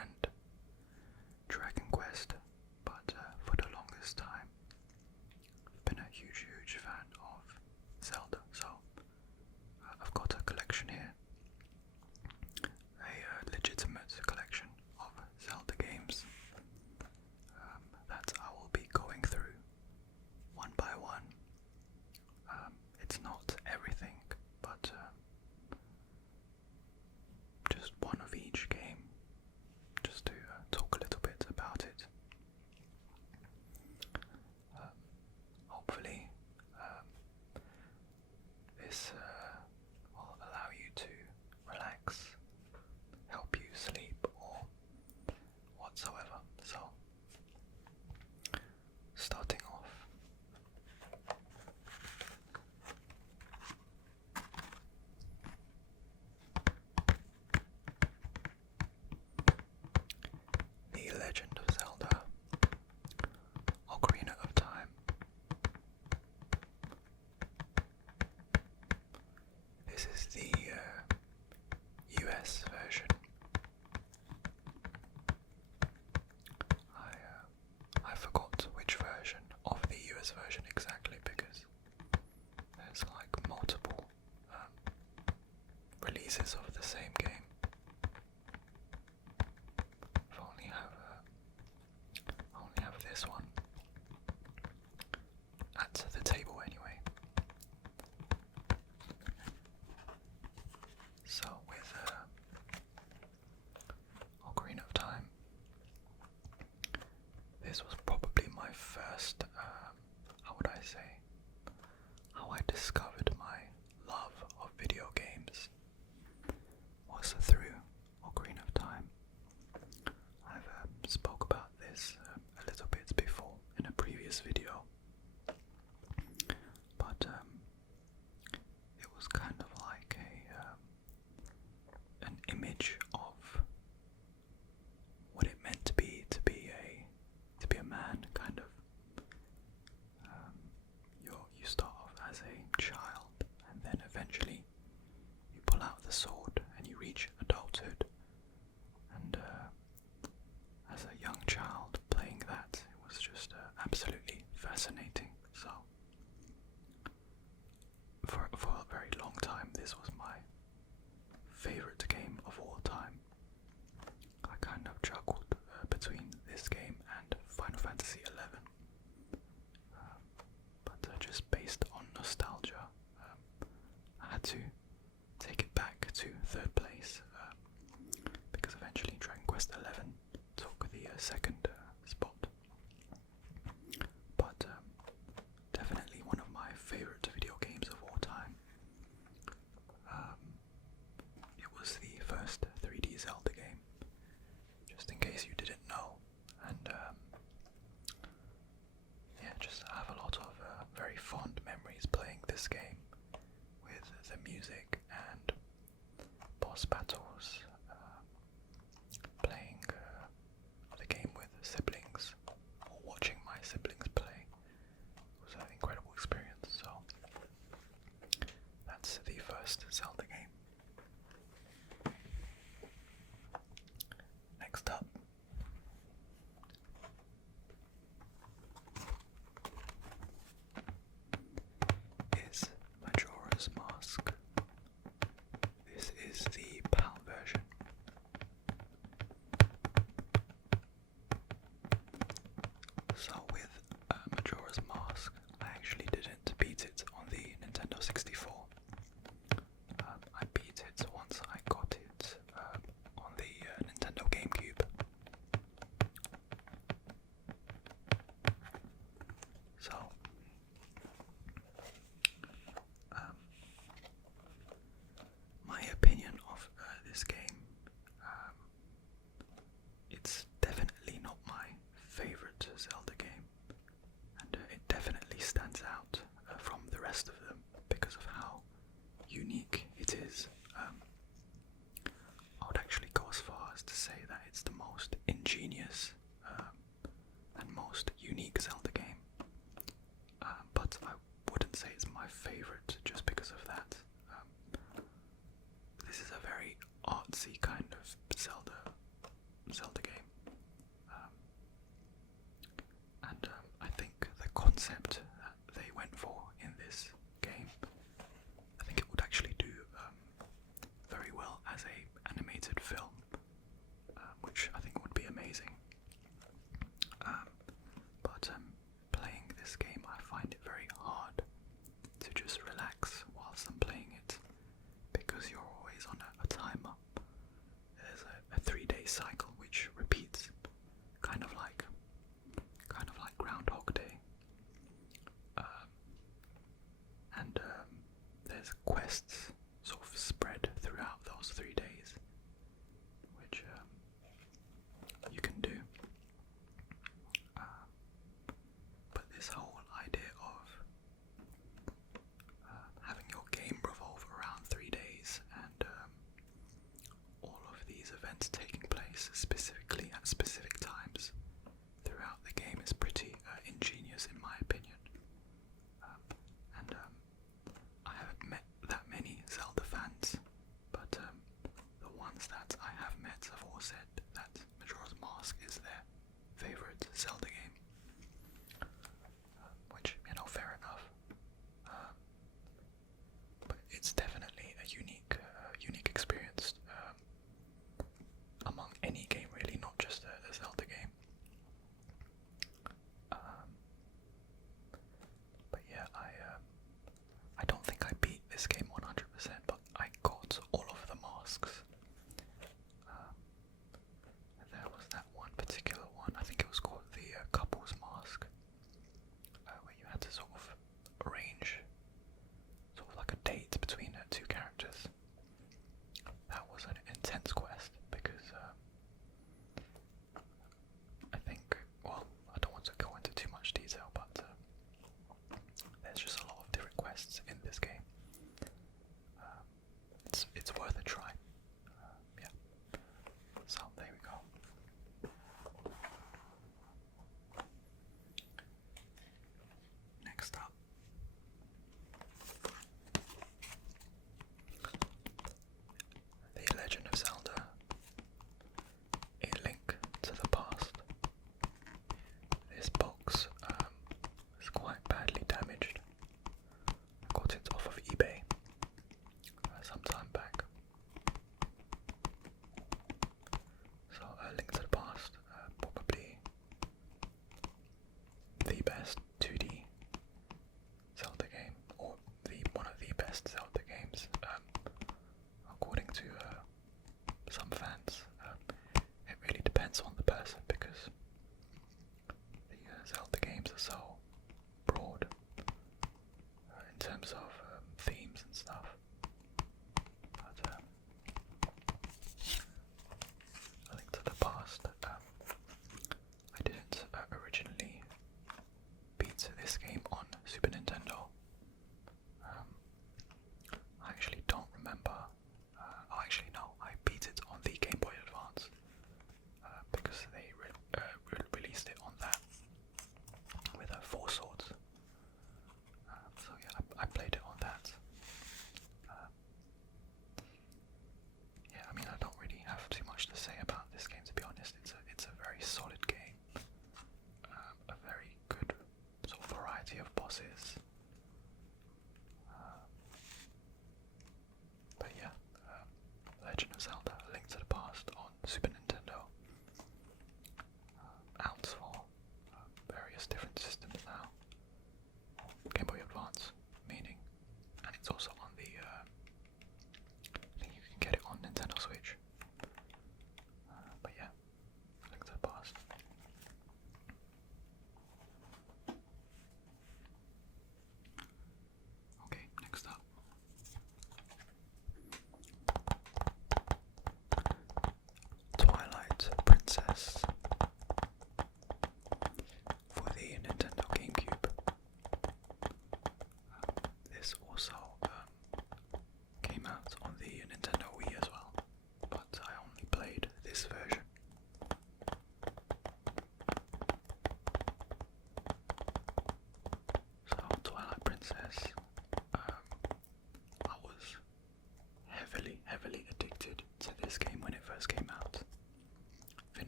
and Dragon Quest, but for the longest time I've been a huge fan of Zelda, so I've got a collection here, a legitimate collection of Zelda games that I will be going through one by one. It's not everything, but just one of each game, just to talk a little bit about it. Hopefully this will allow you to relax, help you sleep, or whatsoever. So, starting off, The Legend of Zelda, Ocarina of Time. This is the US version. I forgot which version of the US version exactly, because there's like multiple releases of the same game. I only have this one at the table anyway. So with Ocarina of Time, this was probably my first, how would I say, how I discovered my love of video games was through Ocarina of Time. I've spoke about this a little bit before in a previous video, but it was kind of like an image of what it meant to be a man, kind of. You start off as a child, and then eventually you pull out the sword and you reach adulthood. And as a young child playing that, it was just absolutely fascinating. So for a very long time, this was my favorite game of all time. I kind of juggled between this game and Final Fantasy XI, but just based on nostalgia, I had to take it back to third place, because eventually Dragon Quest XI took the second spot. But definitely one of my favorite video games of all time. It was the first 3D Zelda game, just in case you didn't know, and yeah, just I have a lot of very fond memories playing this game, with the music and boss battles, playing the game with siblings, or watching my siblings play. It was an incredible experience. So that's the first Zelda game. Next up, is Majora's Mask. This is the PAL version. So with Majora's Mask, I actually didn't beat it on the Nintendo 64. I beat it once I got it on the Nintendo GameCube. So my opinion of this game, it's definitely not my favorite Zelda game, and it definitely stands out from the rest of them because of how unique it is. I would actually go as far as to say that it's the most ingenious and most unique Zelda game, but I wouldn't say it's my favorite just because of that. This is a very artsy kind of Zelda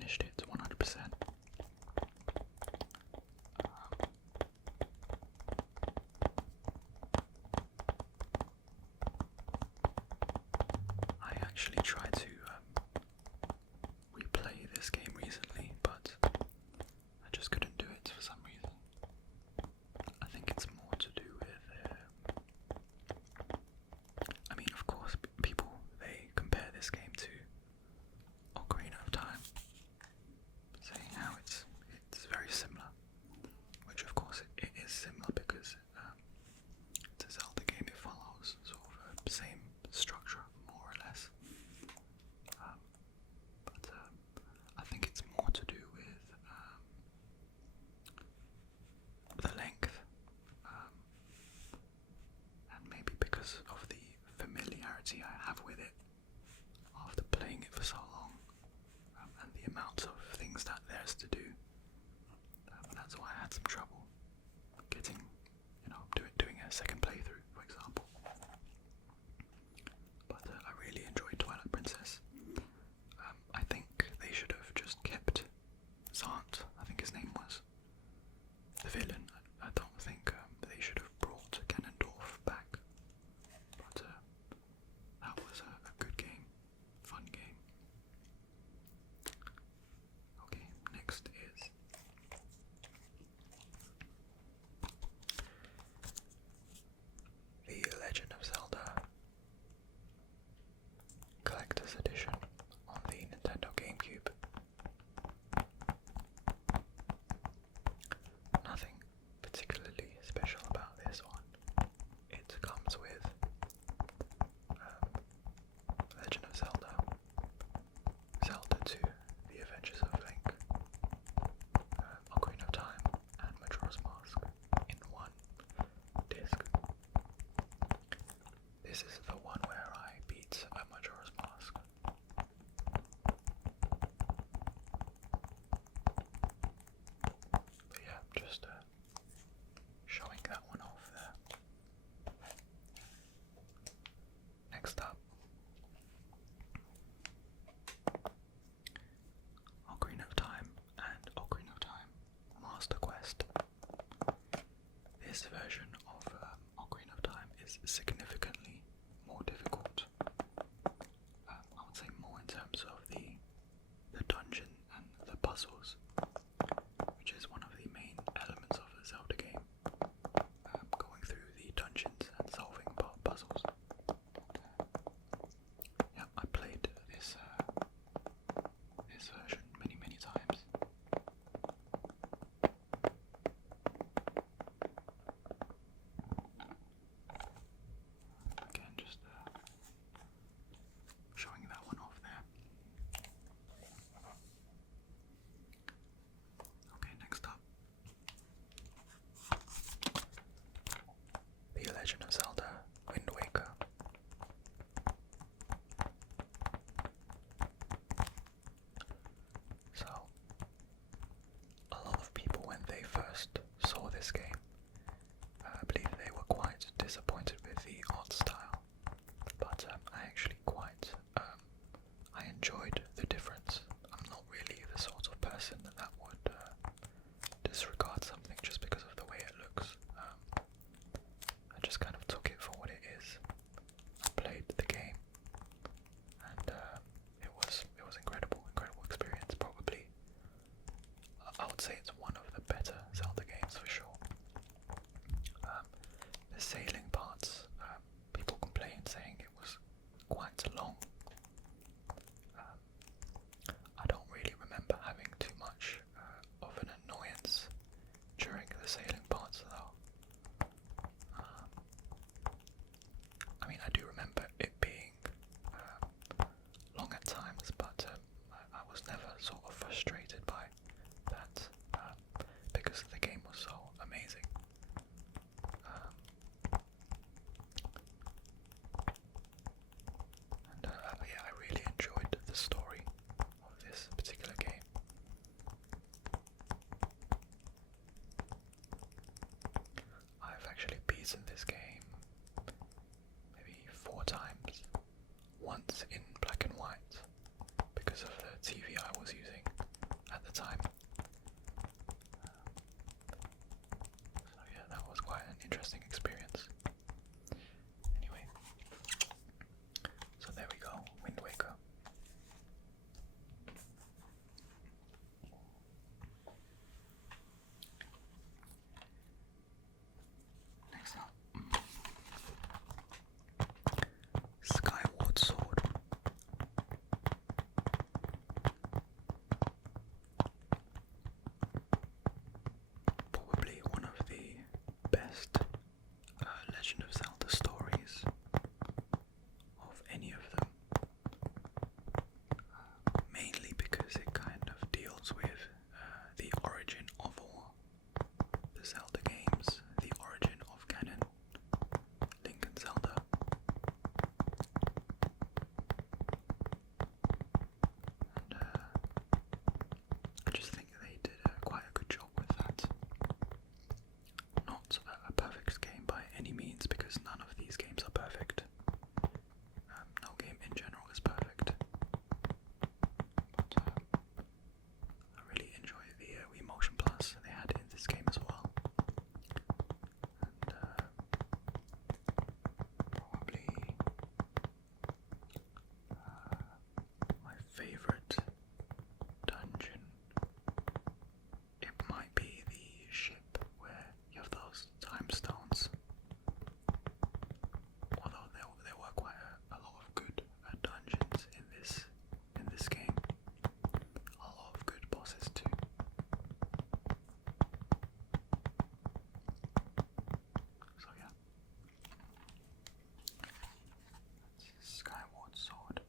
finished it 100%. I actually tried to replay this game recently, but I just couldn't do it for some reason. I think it's more to do with I mean, of course, people, they compare this game to Ocarina of Time, saying how it's very similar, which of course it is similar because it's a Zelda game. It follows sort of the same structure, more or less. But I think it's more to do with the length, and maybe because of the familiarity I have with it after playing it for so long, and the amount of things that there's to do. That's why I had some trouble getting, doing a second playthrough, for example. But I really enjoyed Twilight Princess. I think they should have just kept Sant, I think his name was, the villain. I don't think they should have brought Ganondorf back. But that was a good game, fun game. Okay, next is The Legend of Zelda Collector's Edition on the Nintendo GameCube. Nothing particularly special about this one. It comes with Legend of Zelda, Zelda 2, The Adventures of Link, Ocarina of Time, and Majora's Mask in one disc. This is the one where I beat Majora's Mask. But yeah, just showing that one off there. Next up, Ocarina of Time and Ocarina of Time Master Quest. This version of Ocarina of Time is significantly more difficult. I would say more in terms of the dungeon and the puzzles, which is one of the main elements of the Zelda game. Going through the dungeons and solving puzzles. Yeah, I played this version many times. Again, just showing that one off there. Okay, next up, The Legend of Zelda Wind Waker. So, a lot of people, when they first saw this game, I believe they were quite disappointed with the art style, but I actually quite, I enjoyed the difference. I'm not really the sort of person that would disregard something just because of the way it looks. I just kind of took it for what it is. I played the game, and it was incredible experience. Probably, I would say it's one of the better Zelda games for sure. The sailing parts, people complain saying it was quite long. I don't really remember having too much of an annoyance during the sailing parts though. I mean, I do remember it being long at times, but I was never sort of frustrated by that because the game was so amazing. And yeah, I really enjoyed the story of this particular game. I've actually beaten this game maybe 4 times. Once in black and white because of the TV I was using, best Legend of Zelda stories of any of them, mainly because it kind of deals with the origin of all the Zelda games, the origin of canon, Link and Zelda. And I just think they did quite a good job with that. Not a perfect game by any means, because none of these games are perfect. No game in general is perfect. But I really enjoy the Wii Motion Plus they had in this game as well. And probably my favourite dungeon, it might be the ship where you have those time stones. Although there were quite a lot of good dungeons in this game, a lot of good bosses too. So yeah, that's Skyward Sword.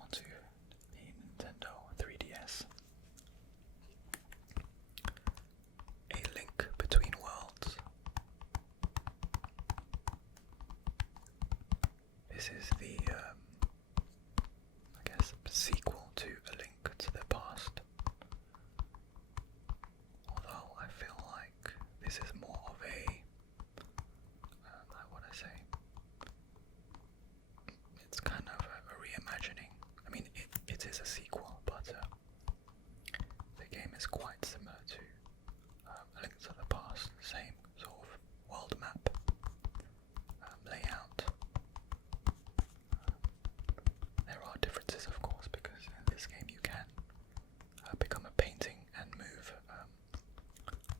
Onto the Nintendo 3DS. A Link Between Worlds. This is the, I guess, sequel to A Link to the Past. Although I feel like this is more of a, how would I say, it's kind of a reimagining. I mean, it is a sequel, but the game is quite similar to A Link to the Past. Same sort of world map, layout. There are differences, of course, because in this game you can become a painting and move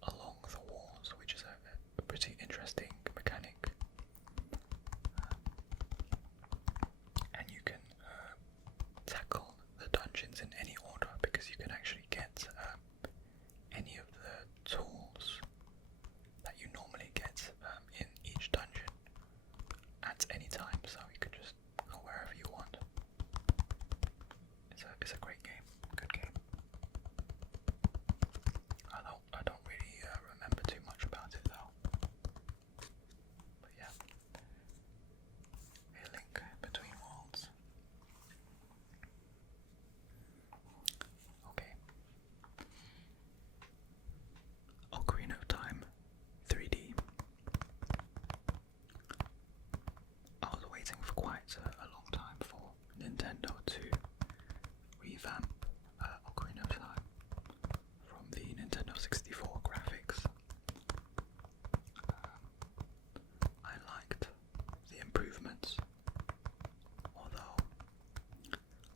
along the walls, which is a pretty interesting mechanic. And you can tackle the dungeons in any order, because you can actually get any of the tools that you normally get in each dungeon at any time, so you can just go wherever you want. It's a great game, good game. I don't really remember too much about it though. But yeah, A Link Between Worlds. Okay. Ocarina of Time 3D. I was waiting for quite a long time for Nintendo to revamp Ocarina of Time from the Nintendo 64 graphics. I liked the improvements, although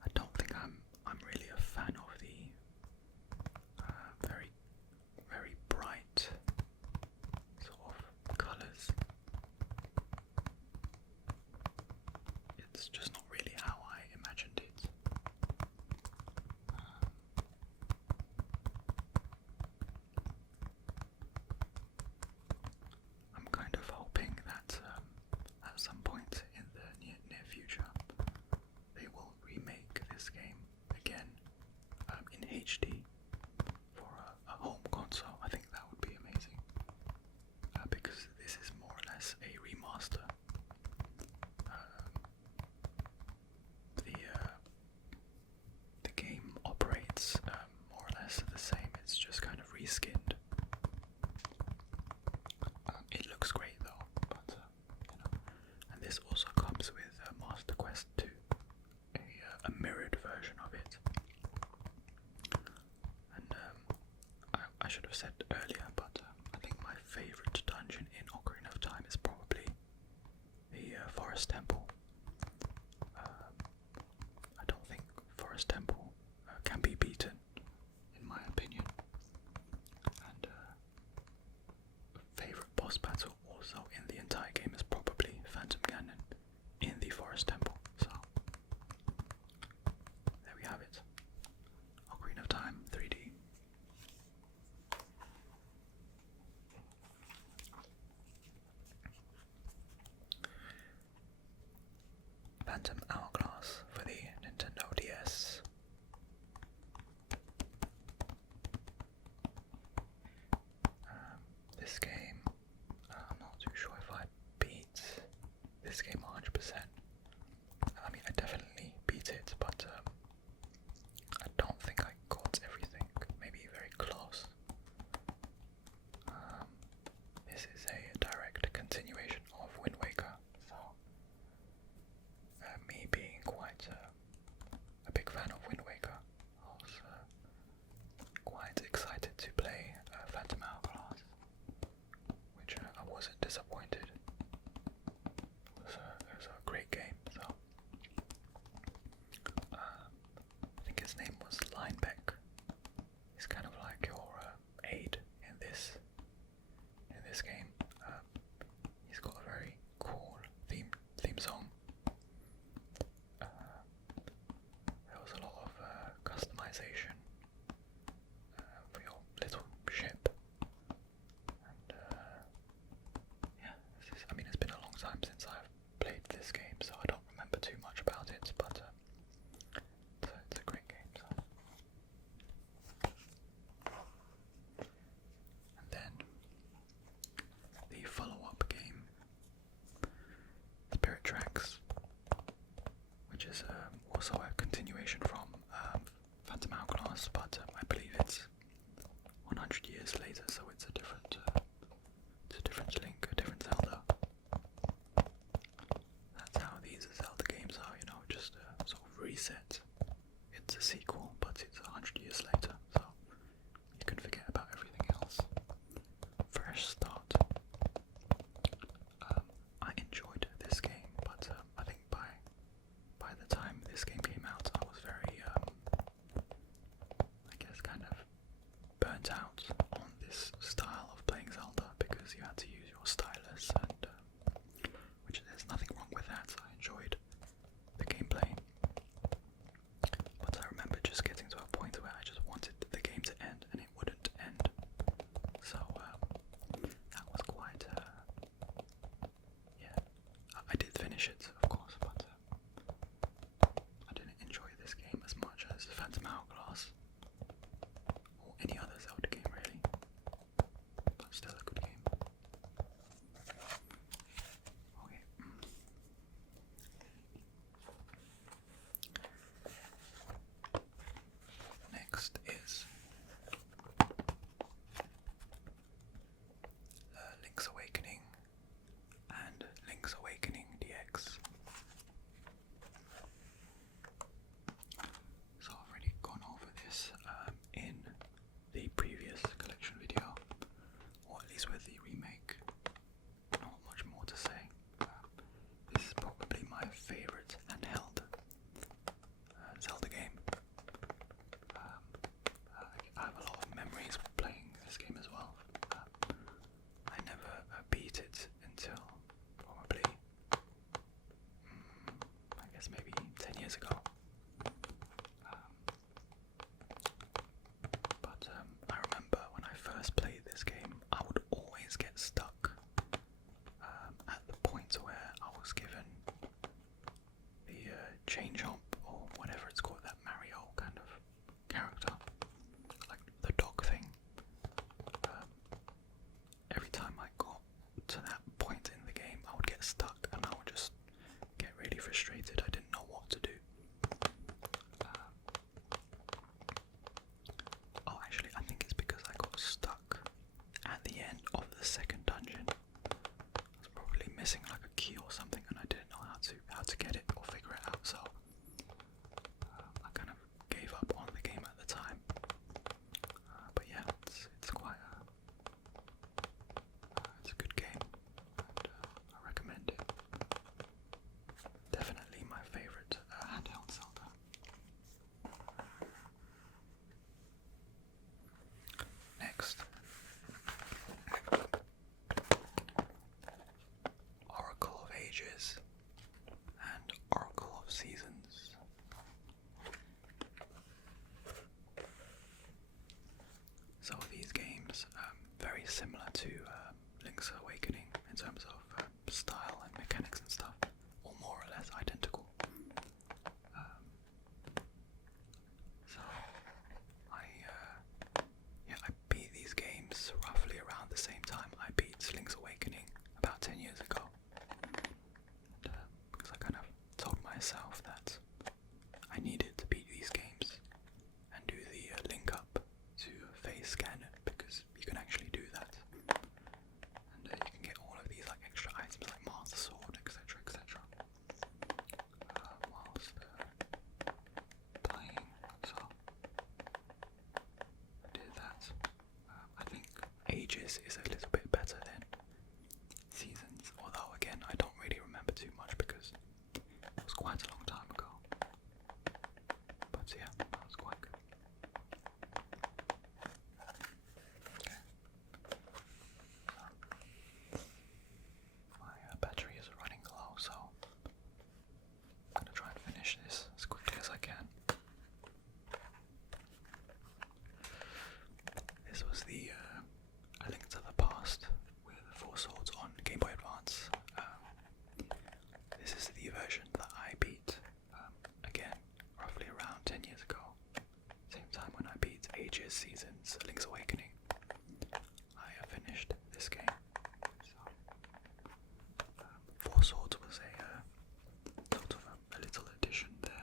I don't think I'm really a fan of the very, very bright sort of colours. It's just not really how I imagined it. I'm kind of hoping that at some point in the near future they will remake this game again in HD for a home console. I think that would be amazing, because this is more or less a remaster. is also a continuation from Phantom Hourglass, but I believe it's 100 years later, so it's a different Link, a different Zelda. That's how these Zelda games are, you know, just sort of reset. It's a sequel, but it's 100 years later, so you can forget about everything else. Fresh start. I enjoyed this game, but I think by the time this game came out, I was very, I guess, kind of burnt out on this style of playing Zelda, because you had to use your stylus, and which there's nothing wrong with that. I enjoyed the gameplay, but I remember just getting to a point where I just wanted the game to end, and it wouldn't end. So that was quite, yeah. I did finish it, of course, but I didn't enjoy this game as much as Phantom Hourglass or any other Zelda game, really. But still a good game. Okay. Next is Link's Awakening and Link's Awakening DX. So I've already gone over this in the previous collection video, or at least with the remake. Not much more to say. This is probably my favourite handheld Zelda game. I have a lot of memories playing this game as well. I never beat it until probably, I guess maybe 10 years ago. But I remember when I first played this game, I would always get stuck at the point where I was given the chain jump, or whatever it's called, that Mario kind of character, like the dog thing. Every time I got to that point in the game, I would get stuck, and I would just get really frustrated. I didn't know what to do. Oh, actually, I think it's because I got stuck at the end of the second dungeon. I was probably missing like a key or something, and I didn't know how to get it or figure it out. So I kind of gave up on the game at the time. But yeah, it's quite it's a good game, and I recommend it. Definitely my favourite handheld Zelda. Next, Oracle of Ages and Oracle of Seasons. So these games very similar to Link's Awakening in terms of style and mechanics and stuff, or more or less identical. So I beat these games roughly around the same time I beat Link's Awakening, about 10 years ago. And, because I kind of told myself that I needed to beat these games and do the link up to face scan it, because you can actually do that. And you can get all of these like extra items like Master Sword, etc, etc. Whilst playing, so I did that. I think Ages is a little bit better than Seasons, although again I don't really remember too much because it was quite a long time ago. But yeah, that was quite good. Okay. My battery is running low, so I'm gonna try and finish this as quickly as I can. This was the A Link to the Past with 4 swords on Game Boy Advance. This is the version that I beat, again, roughly around 10 years ago. Same time when I beat Ages, Seasons, Link's Awakening. I finished this game. So, 4 Swords was a sort of a little addition there.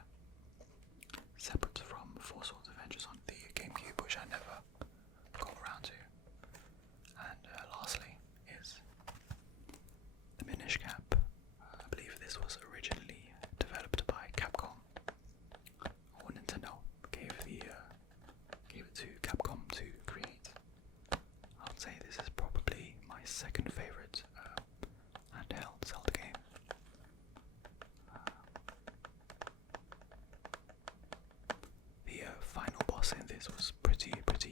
this was pretty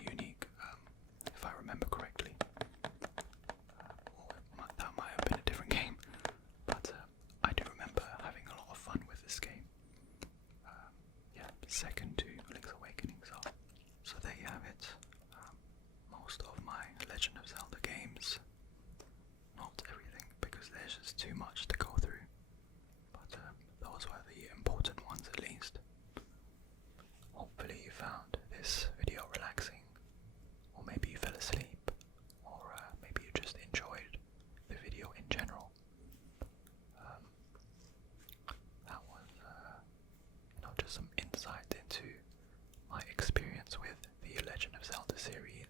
unique, if I remember correctly. Or that might have been a different game, but I do remember having a lot of fun with this game. Yeah, second to Link's Awakening. So there you have it. Most of my Legend of Zelda games. Not everything, because there's just too much to go through. But those were the important ones at least. Hopefully you found this video relaxing, or maybe you fell asleep, or maybe you just enjoyed the video in general. That was just some insight into my experience with the Legend of Zelda series